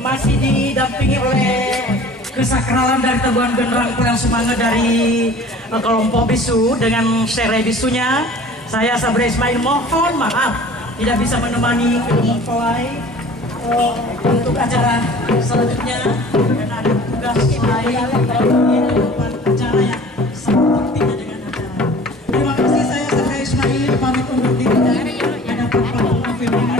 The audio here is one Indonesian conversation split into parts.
Masih didampingi oleh kesakralan dari Teguhan Genderang Kurang Semangat dari kelompok bisu dengan serai bisunya. Saya Sabri Ismail mohon maaf tidak bisa menemani mempelai untuk acara selanjutnya karena ada tugas lain acara yang sepertinya dengan acara. Terima kasih, saya Sabri Ismail pamit undur diri dari hadapan Pak Firman.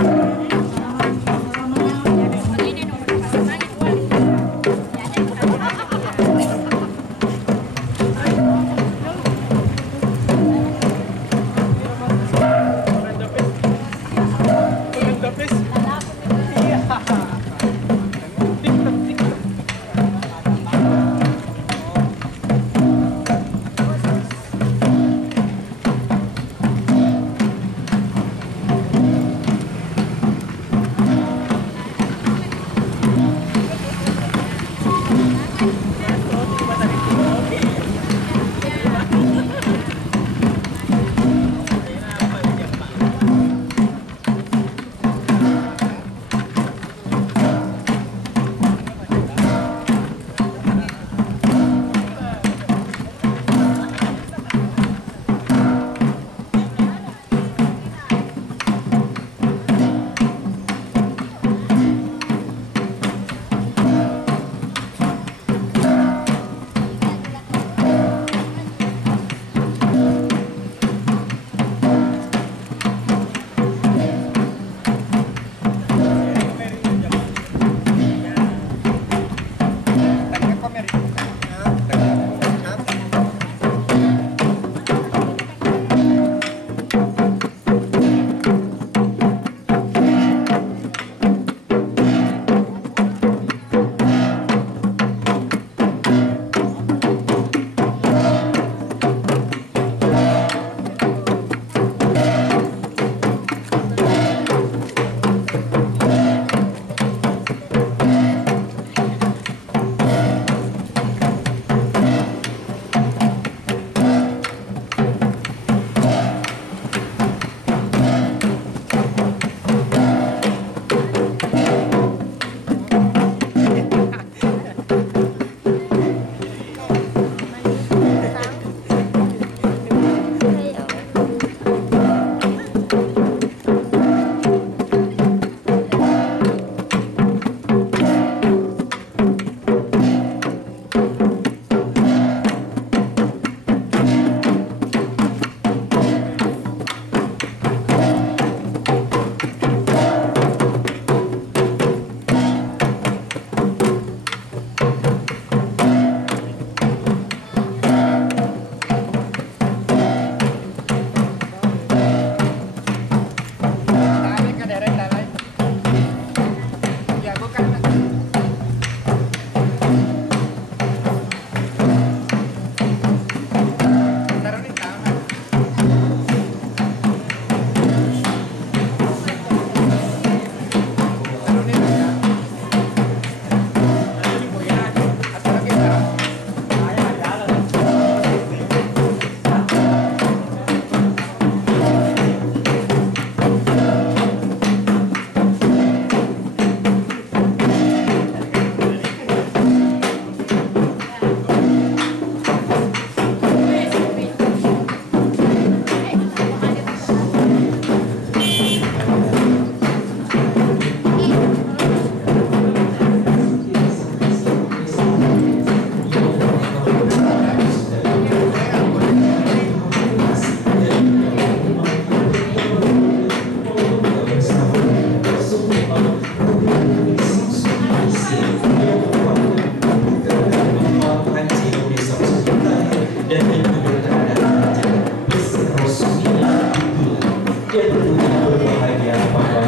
yang berbuka berbahagia pada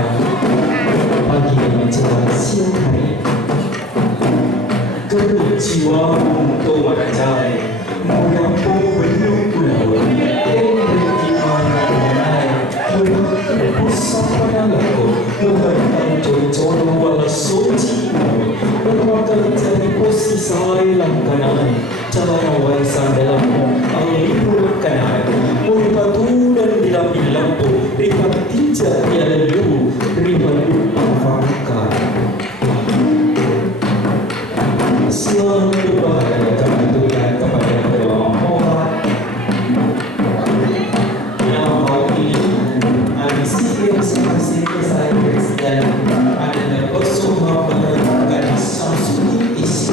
pagi menjelang siang hari. Jiwa untuk mencapai mengampu hidup pulau yang beriman mengenai pusat pada laku menghargai jodoh wala suci merupakan jadi posisi langkanan cara warisan dalam alihur kanan meripatu dan dilampi lampu ripat tidak tiada dulu ripat lupa selalu berbahagia kami berikan kepada kedua orang yang mau ini ambisi masing-masing saya dan adalah bersama menerangkan Samsung isi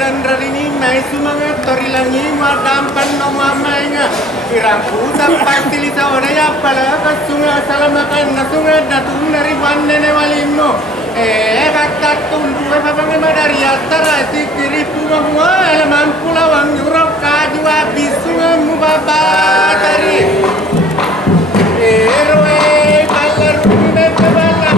dan ini mai sumangat torilangi madam panno mamainya iraku dapat tilisa oraya pala kasunga salamakan nasunga datun dari wanne walimno kata tundu babang madari atara sikiri puma mual mampu lawang yurok kajwa bisunga mubaba tari eroe kalarune kebala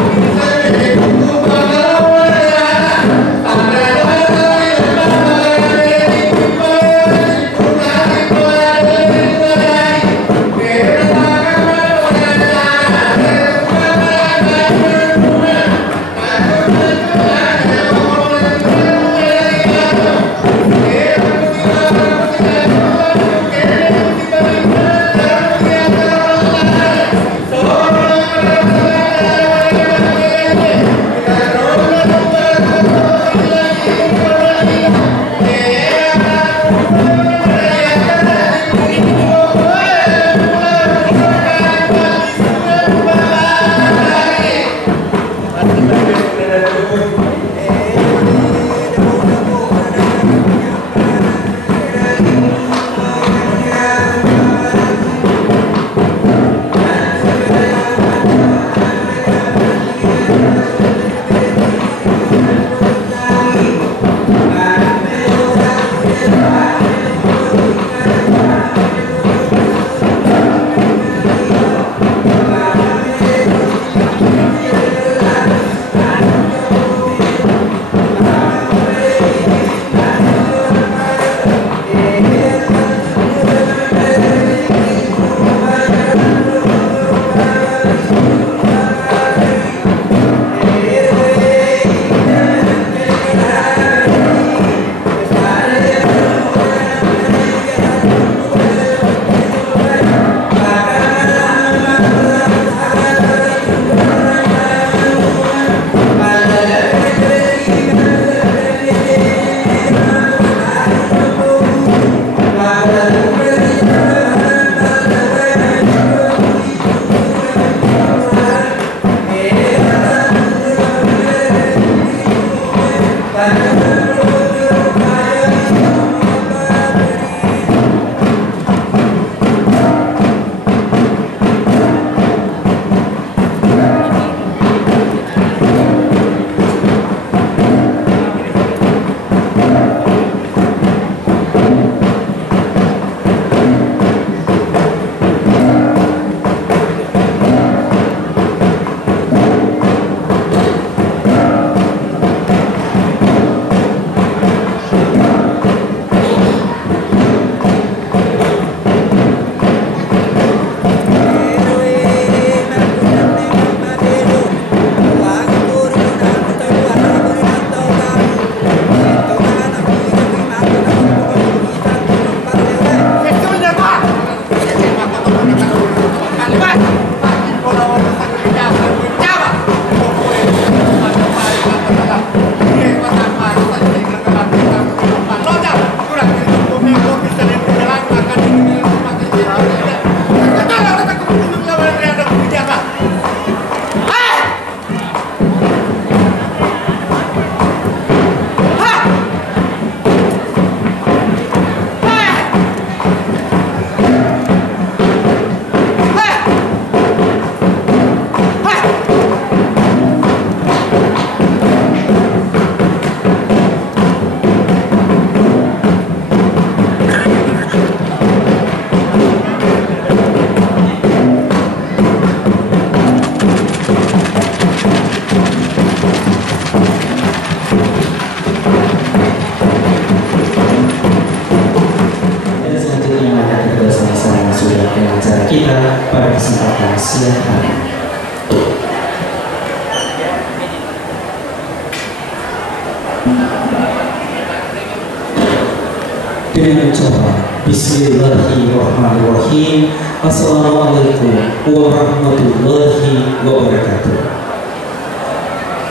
dengan ucapan Bismillahirrahmanirrahim. Assalamualaikum warahmatullahi wabarakatuh.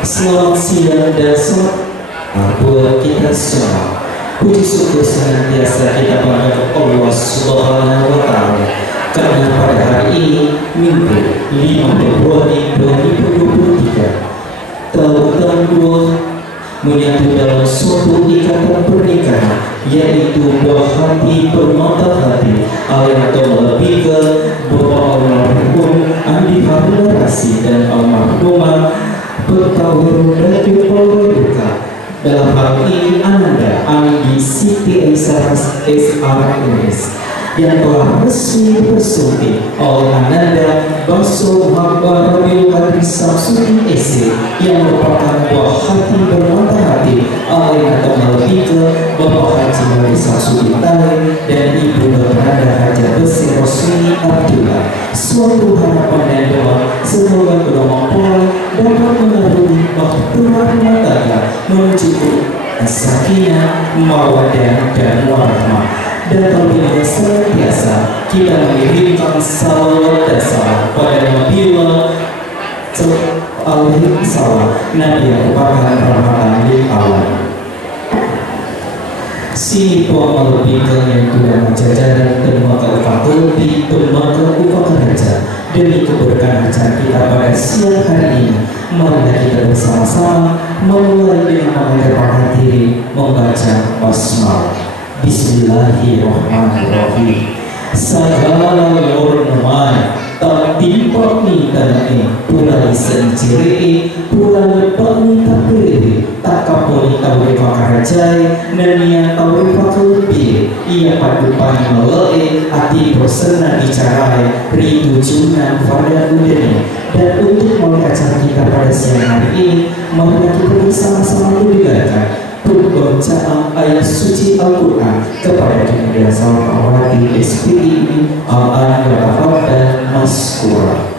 Selamat siang dan selamat buat kita semua. Puji syukur senantiasa kita panjatkan Allah Subhanahu wa Ta'ala, karena pada hari ini Minggu 5 Februari 2023 tahun menyatu dalam suatu ikatan pernikahan, yaitu buah hati permata hati atau lebih ke Bapak almarhum Andi Haruna Rasid dan almarhumah Betawir Datuk Polduka. Dalam hal ini Ananda Andi Siti Aisyah SRS yang telah resmi bersunting oleh Ananda Baso Hamba Rabiul Qadri Samsudin SC yang merupakan buah hati bermata hati oleh atau lebih ke Bapak Haji Wali Samsudin Tale dan Ibu Berada Haja Besi Rosmini Abdullah. Suatu harapan dan doa semoga kedua mempelai dapat mengarungi bahtera rumah tangga menuju sakinah, mawaddah dan warahmah. Dan terlebih senantiasa kita mengirimkan salawat dan salam pada Nabiullah alaihi salam, Nabi yang merupakan rahmatan lil alamin. Sini puang melebihkan yang tuan jajaran dermaga fakulti dermaga Upacara demi keberkahan acara kita pada siang hari ini. Mari kita bersama-sama memulai dengan menghadapkan diri membaca basmalah. Bismillahirrahmanirrahim. Segala ornaman tak timpak ni tanai pula senciri pula lepak ni tak beri tak kaponi tahu pakarajai nania tahu pakulpi ia padupan melai hati persena bicarai rindu junan pada udeni. Dan untuk mulai acara kita pada siang hari ini, mari kita bersama-sama mendengarkan pembacaan ayat suci Al-Quran kepada Dinda Salawati SPI Al-Anwar dan Maskura.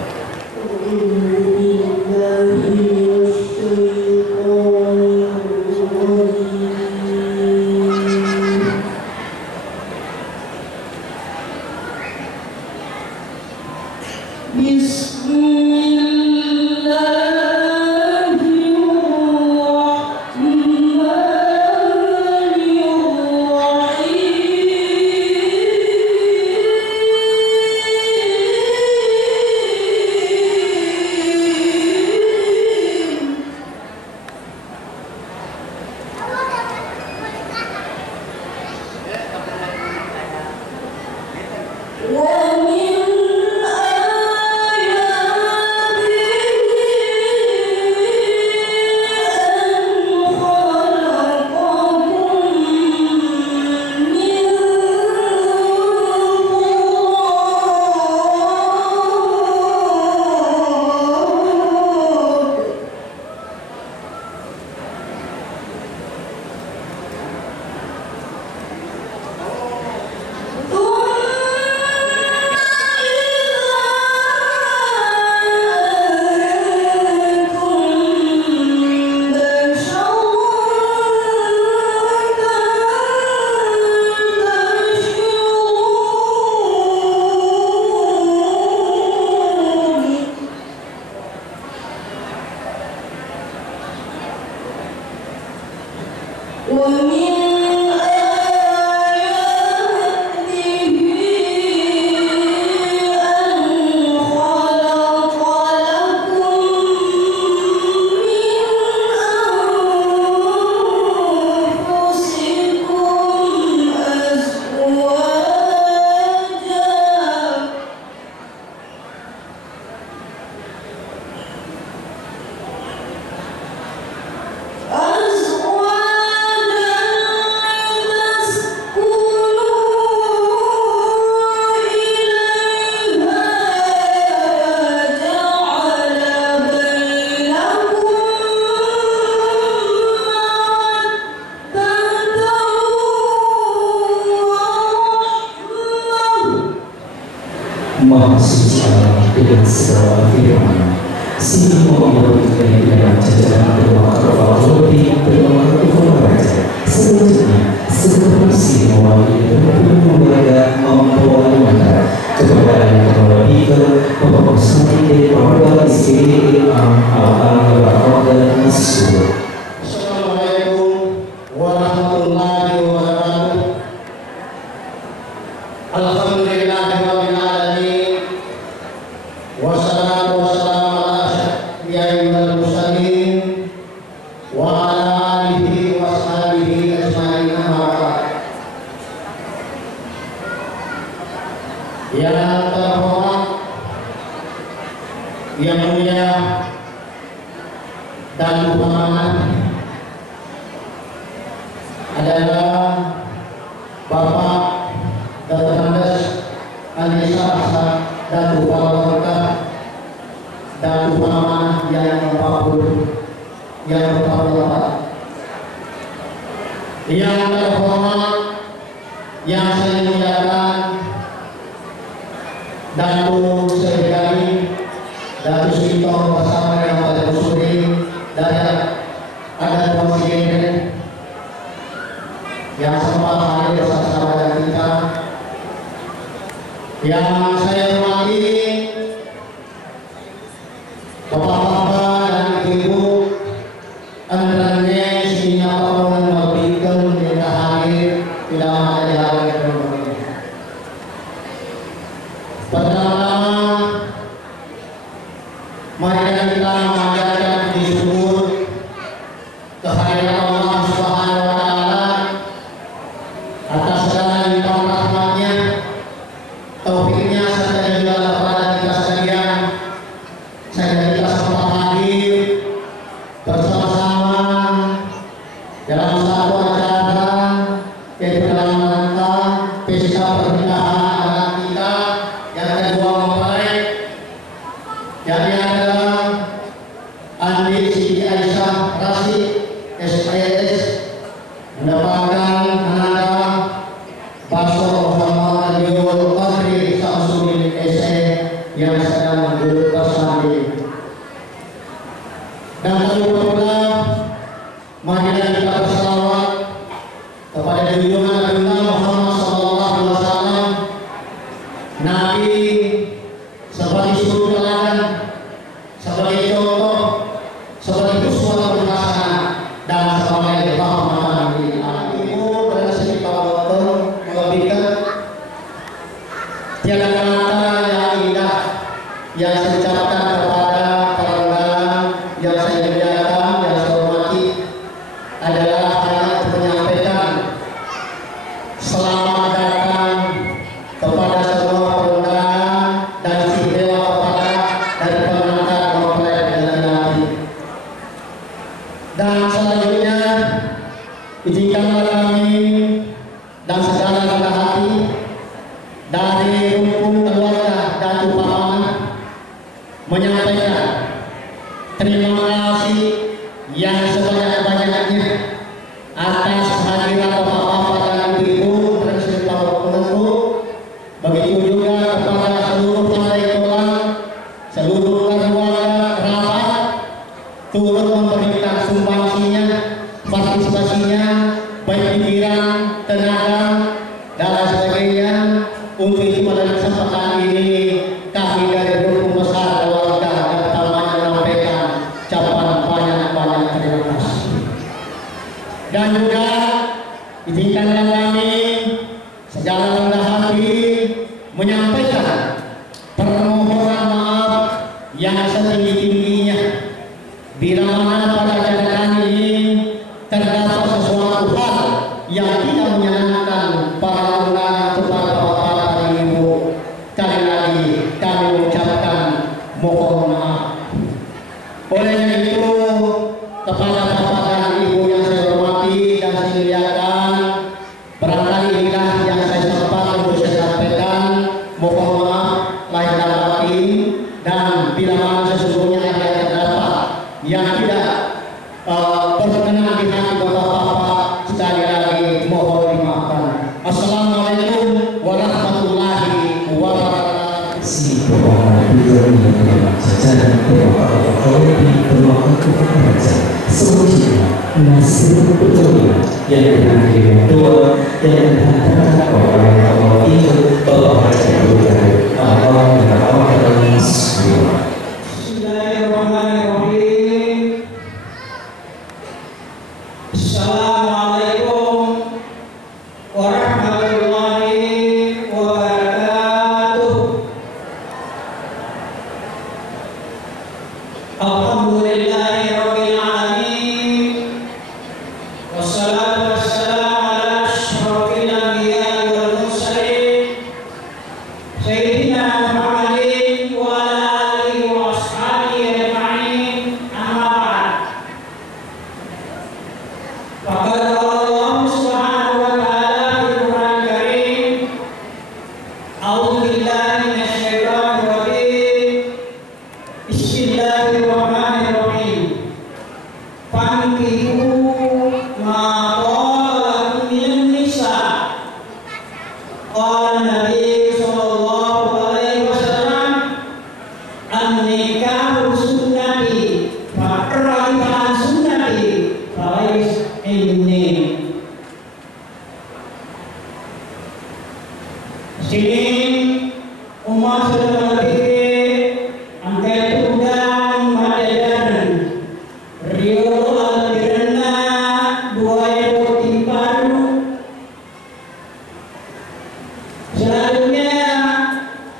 Maha suci Allah dengan segala firman. Sini Muhammad dengan jajaran berdoa kepada berdoa kepada raja. Selanjutnya seterusnya mewakili dan membaca membawa mandat kepada yang terlebih ke Bapak Sandi Bapak Istri Al-Anwar dan Maskura. Assalamualaikum warahmatullahi wabarakatuh. Alhamdulillahirabbil alamin. Wassalatu wassalamu ala asyrafil mursalin wa ala alihi Yang terhormat, yang mulia dan amanah adalah Bapak Dr. Andes Anissa Asa dan Bapak dan amanah yang yang terhormat, yang saya muliakan Datuk Sekretari Datuk Sinto bersama yang pada musuri dan ada presiden yang sempat hadir bersama dengan kita, yang saya hormati Bapak-bapak dan ibu-ibu, antaranya siapa yang memberikan kita hadir tidak ada hadir. Pertama, mari kita mengajarkan disebut kehadiran Allah Subhanahu wa Ta'ala atas segala limpahan rahmatnya, taufiknya serta juga kepada kita sekalian, sehingga kita sempat hadir bersama-sama dalam satu acara yaitu dalam rangka pesta pernikahan anak kita yang kedua mempelai, yakni adalah Andi Siti Aisyah Rasid SIS mendapatkan ananda Pastor Muhammad Abdul Qadir Samsudin SE yang sedang bersalin. Dan kedua, mari kita bersalawat kepada junjungan Nabi Muhammad SAW, Nabi sebagai suri teladan, sebagai contoh, sebagai uswah hasanah dan sebagai rahmatan lil alamin. Ibu dan Siti Bawaton melebihkan tiada kata yang indah yang saya ucapkan kepada para undangan yang saya muliakan, yang saya hormati adalah hanya menyampaikan selamat datang kepada semua perundangan dan istimewa kepada dari pengantar mempelai dan laki-laki. Dan selanjutnya izinkanlah kami dan segala rendah hati dari rumpun keluarga dan upaman menyampaikan terima kasih yang sebanyak-banyaknya atas kehadiran bapak-bapak dan ibu dan seluruh penunggu, begitu juga kepada seluruh partai tulang, seluruh keluarga kerabat turut memberikan sumbangsinya, partisipasinya, baik pikiran, tenaga dan lain sebagainya. Untuk itu pada kesempatan ini kami dari grup besar keluarga yang pertamanya menyampaikan ucapan banyak-banyak terima kasih. Dan juga izinkanlah kami segala rendah hati menyampaikan permohonan maaf yang setinggi-tingginya bila mana pada acara ini terdapat sesuatu hal yang tidak menyenangkan para undangan kepada bapak dan ibu. Sekali lagi kami mengucapkan mohon maaf. Oleh itu kepada bapak dan ibu yang saya hormati dan saya muliakan, barangkali inilah yang saya sempat untuk saya sampaikan. Mohon maaf lahir dan batin, dan bila mana sesungguhnya ada yang terdapat yang tidak berkenan di hati bapak-bapak, sekali lagi mohon dimaafkan. Assalamualaikum warahmatullahi wabarakatuh. Si Bapak Ibu secara semuanya nasib betul yang dihadirkan dua yang dihantarkan oleh Allah itu Bapak Haji Allah dan semua. Bismillahirrahmanirrahim. Assalamualaikum warahmatullahi wabarakatuh. Alhamdulillahirabbil alamin. Wassalatu wassalamu ala asyrofil anbiya'i wal mursalin Sini umat sudah mati angkat undang madadan Rio Alpirana dua epo timparu. Selanjutnya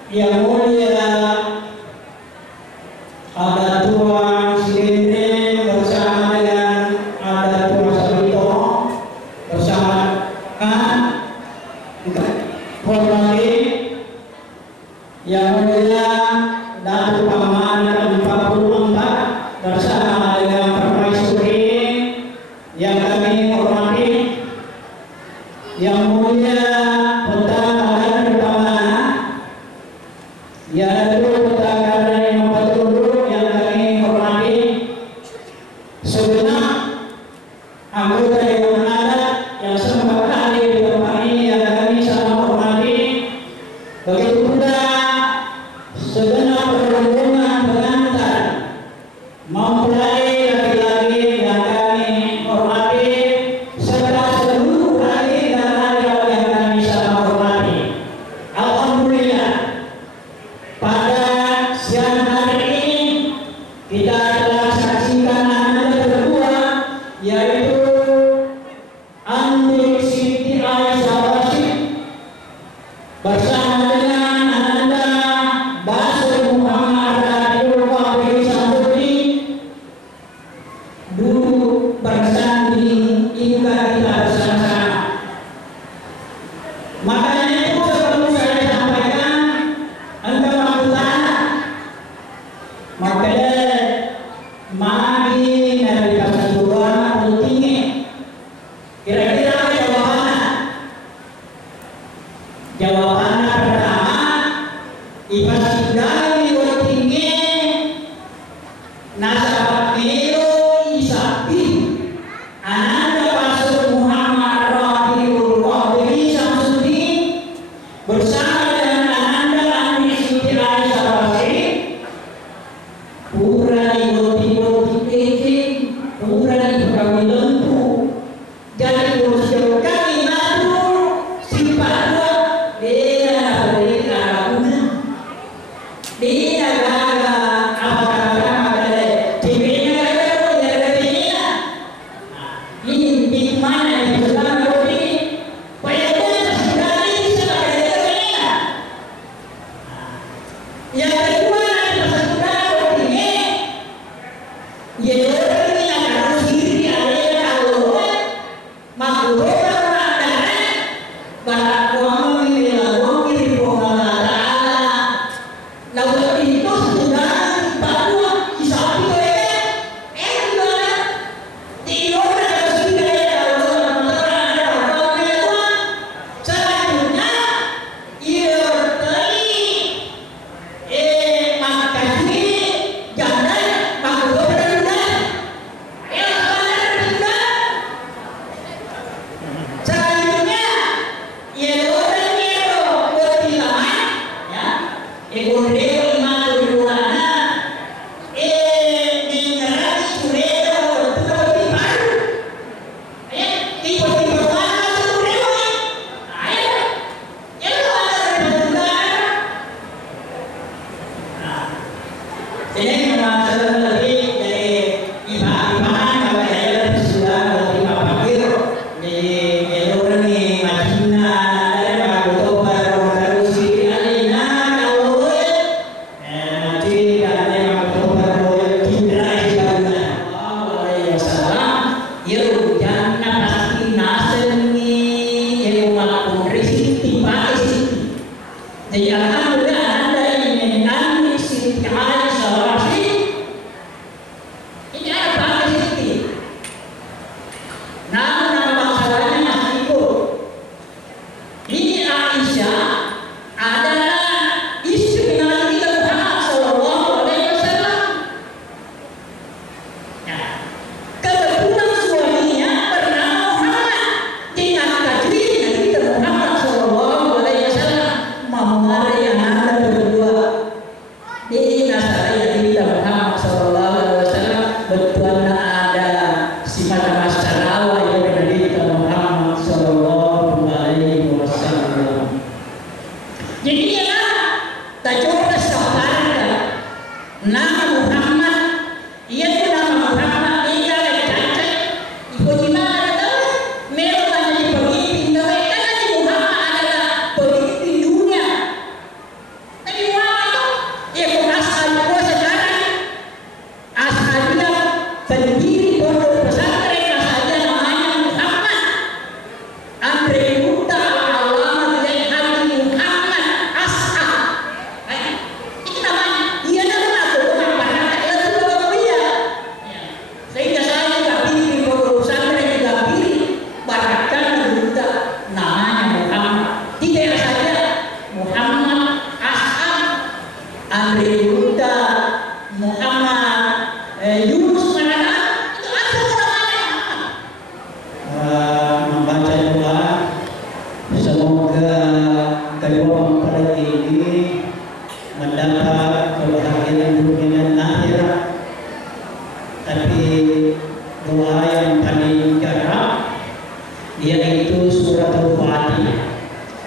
yang mulia ada Tuan Silindring bersama dengan ada Tuan Sabito bersama hormati yang mulia Datuk Pamanan 44 bersama dengan permaisuri yang kami hormati, yang mulia Petang Utama, yaitu Petang yang Patunduk yang kami hormati, segenap anggota Dewan Adat yang sempat hadir di tempat ini yang kami sangat hormati, begitu pula segenap rombongan pengantar mempelai laki-laki yang kami hormati, serta seluruh rakyat dan rakyat yang kami sangat hormati. Alhamdulillah, pada siang hari ini kita telah saksikan anak berdua, yaitu Andi Siti Aisyah Rashid bersama dengan Ananda Basir Muhammad Rabiul Fadil Samsudin duduk bersanding hingga kita bersama-sama. Makanya itu perlu saya sampaikan untuk maksudana makanya magi dari kasuruhan tinggi kira-kira jawabannya pertama ibadah tinggi nasabah melo isapi Ananda Basir Muhammad Rabiul Fadil Samsudin bersama dengan Ananda Andi Siti Aisyah Rashid pura di Peking, pura di Betawi Lempu, jadi terus kami baru simpan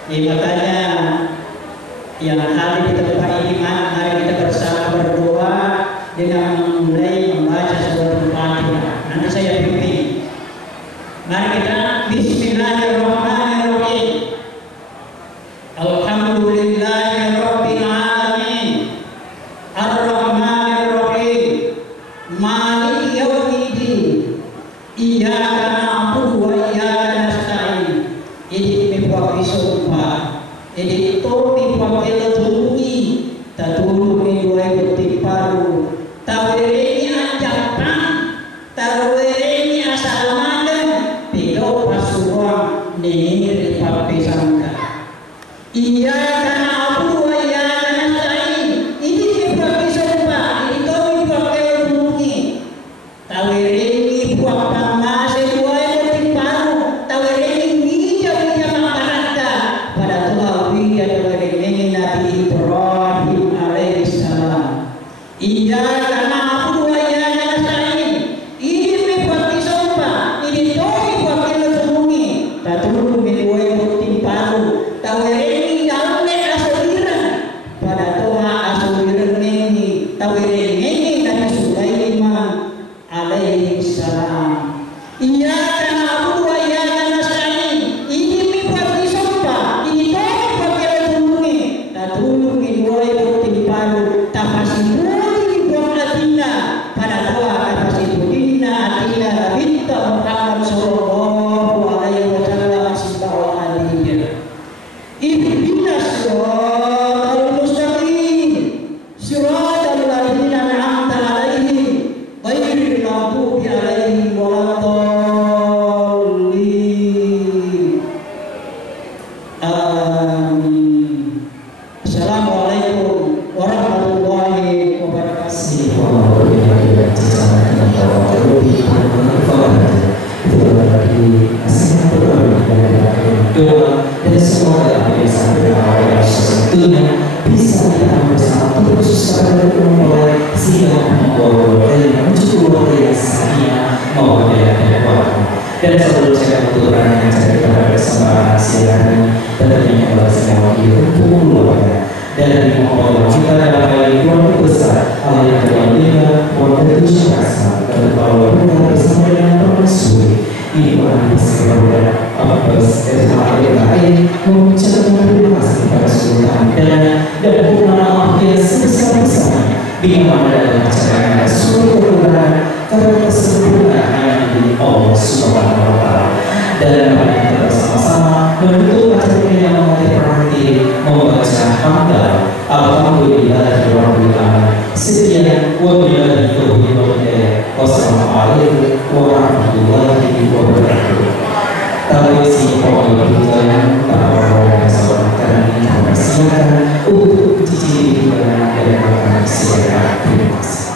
Makanya yang hadir di tempat ini, mari kita bersama berdoa dengan memulai membaca surat Al-Fatihah. Nanti saya pimpin. Mari kita Bismillahirrahmanirrahim. Alhamdulillahirabbil alamin. Ar-Rahmanirrahim. Maliki yaumiddin. Iyyaka na'budu wa iyyaka nasta'in. Ini membuat sumpah. Ini topi pakai tungi. Tatulu menuai bukti paru. Tawireni ajapan. Tawireni asal madan. Pido pasuruan. Nini pakai sangka. Iyyaka na'budu wa iyyaka nasta'in. Ini membuat sumpah. Ini topi pakai tungi. Tawireni buat panas. Menuai bukti paru. Tawireni hijau-hijau makarata. Pada Tuhan ya tawireni Nabi Ibrahim alaihissalam. Iyyaka na'budu wa iyyaka nasta'in. Ini membuat sumpah. Ini topi pakai tungi. Tatulu menuai bukti paru. Tawireni dalamnya asaliran. Pada Tuhan asaliran ini. Tawireni Nabi Sulaiman alaihissalam. Iyyaka na'budu wa iyyaka nasta'in. Ini membuat sumpah. Ini topi pakai tungi. Tatulu menuai bukti paru. Tafasiruni buat atina. Pada Tuhan tafasirunina atina binta Muhammad sallallahu alaihi wasallam sibawah aliyah. Ihdinas siratal mustaqim. Siratal ladzina an'amta 'alaihim ghairil maghdubi 'alaihim waladdallin. Amin. Assalamualaikum warahmatullahi wabarakatuh. Dan semoga apa yang sampai tentunya bisa kita bersama terus pada memulai sehingga membawa dan mencukup yang sakinah mawaddah dan warahmah. Dan sebelum saya menuturkan yang saya kepada bersama silakan tentunya Allah semua dihubung keluarga dan Allah kita dapat keluarga besar Allah yang keluarga keluarga tujuh rasa dan bahwa kita bersama dengan permaisuri ini bukan sekedar abbas yang lain mengucapkan terima kasih kepada seluruh anda dan bukan Allah yang sebesar-besarnya di mana dalam acara seluruh kebenaran karena kesempurnaan hanya dari Allah Subhanahu wa Ta'ala. Dan mari kita bersama-sama menutup acara ini yang menghormati membaca hamdal Alhamdulillahirabbil alamin. Sekian wabillahi taufiq wal hidayah. Wassalamualaikum warahmatullahi wabarakatuh. Tawisi pokoknya para orang sahabat kami silakan untuk mencicipi hidangan dan makan silakan. Terima kasih.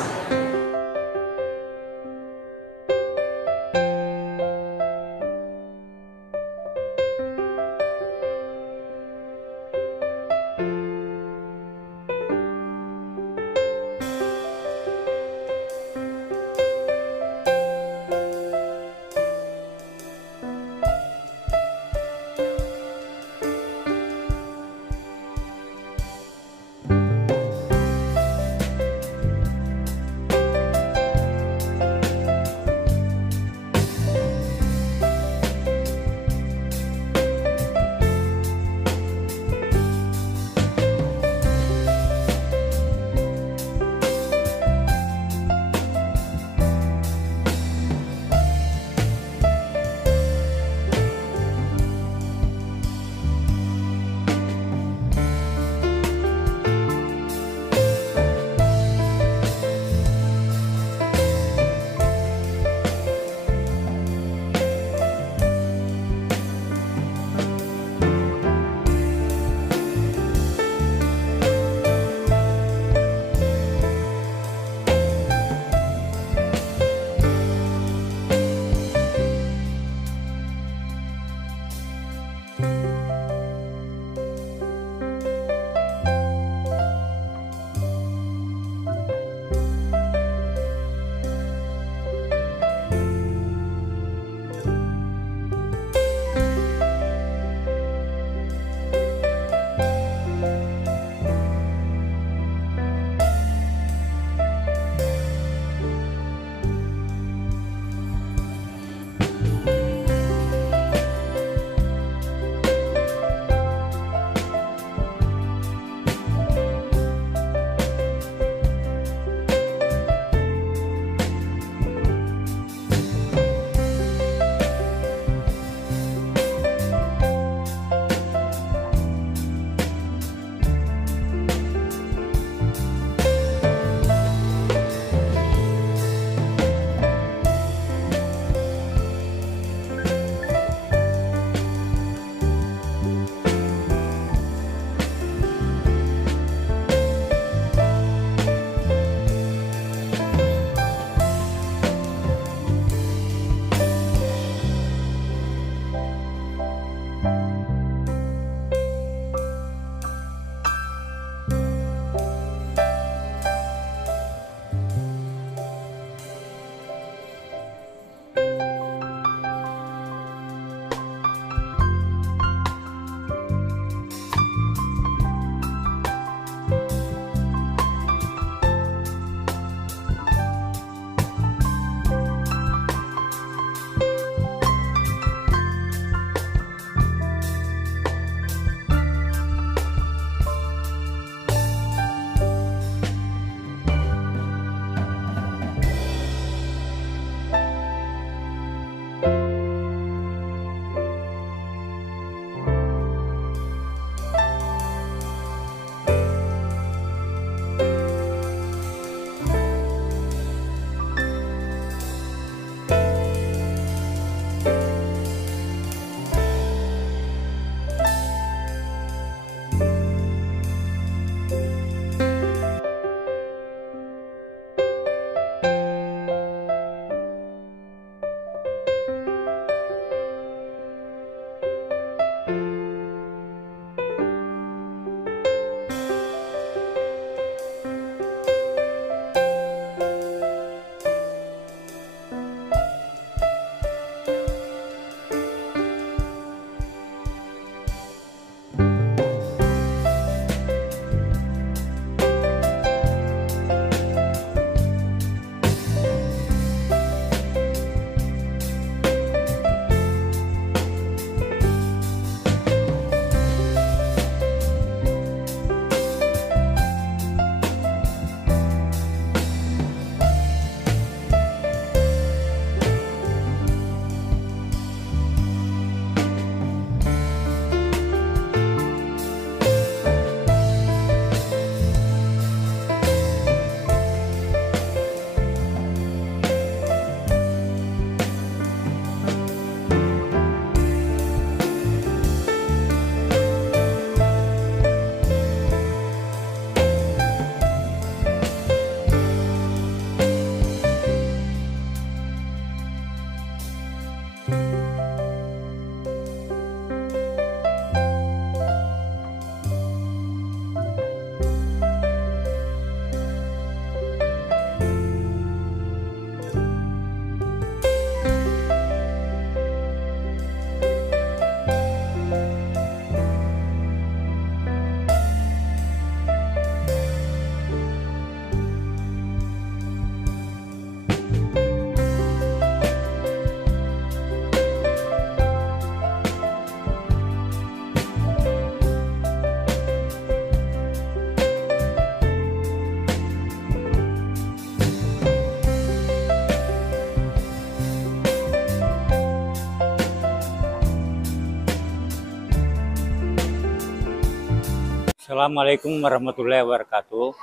Assalamualaikum warahmatullahi wabarakatuh.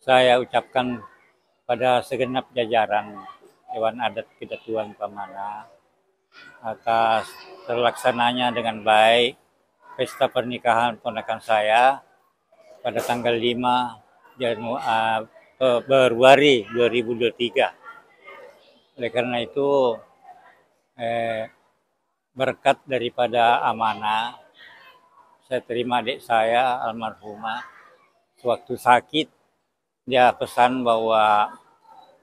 Saya ucapkan pada segenap jajaran Dewan Adat Kedatuan Pamana atas terlaksananya dengan baik pesta pernikahan ponakan saya pada tanggal 5 Februari 2023. Oleh karena itu, berkat daripada amanah, saya terima adik saya almarhumah sewaktu sakit. Dia pesan bahwa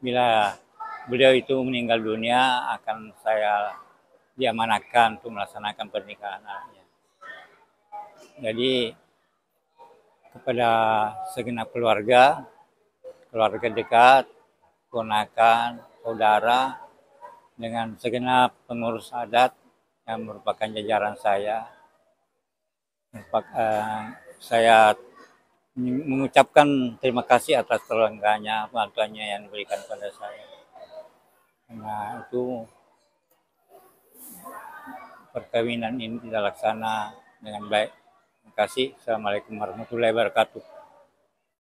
bila beliau itu meninggal dunia akan saya diamanahkan untuk melaksanakan pernikahan anaknya. Jadi kepada segenap keluarga dekat, ponakan, saudara, dengan segenap pengurus adat yang merupakan jajaran saya mengucapkan terima kasih atas perlengkapannya, bantuannya yang diberikan pada saya. Nah, itu perkawinan ini dilaksanakan dengan baik. Terima kasih. Assalamualaikum warahmatullahi wabarakatuh.